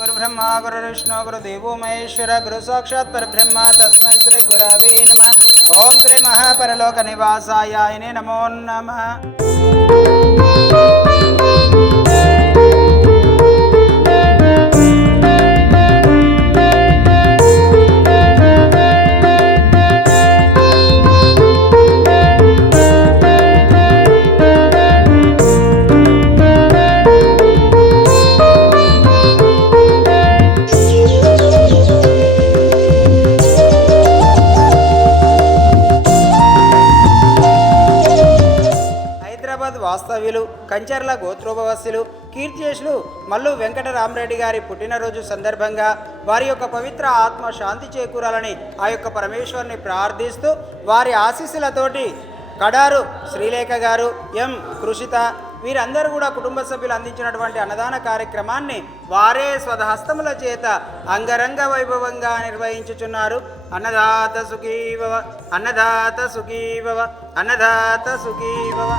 गुरु ब्रह्मा गुरु विष्णु गुरु देवो महेश्वर गुरु साक्षात् परब्रह्म तस्मै श्री गुरवे नमः। ओम श्री महापरलोक निवासाय नमो नमः। వాస్తవ్యులు కంచర్ల గోత్రోపవస్సులు కీర్తిశేషులు మల్లు వెంకటరామరెడ్డి గారి పుట్టినరోజు సందర్భంగా వారి యొక్క పవిత్ర ఆత్మ శాంతి చేకూరాలని ఆ యొక్క పరమేశ్వరుని ప్రార్థిస్తూ వారి ఆశీస్సులతోటి కడారు శ్రీలేఖ గారు, ఎం కృషిత వీరందరూ కూడా కుటుంబ సభ్యులు అందించినటువంటి అన్నదాన కార్యక్రమాన్ని వారే స్వహస్తముల చేత అంగరంగ వైభవంగా నిర్వహించుచున్నారు. అన్నదాత సుఖీభవ, అన్నదాత సుఖీభవ, అన్నదాత సుఖీభవ.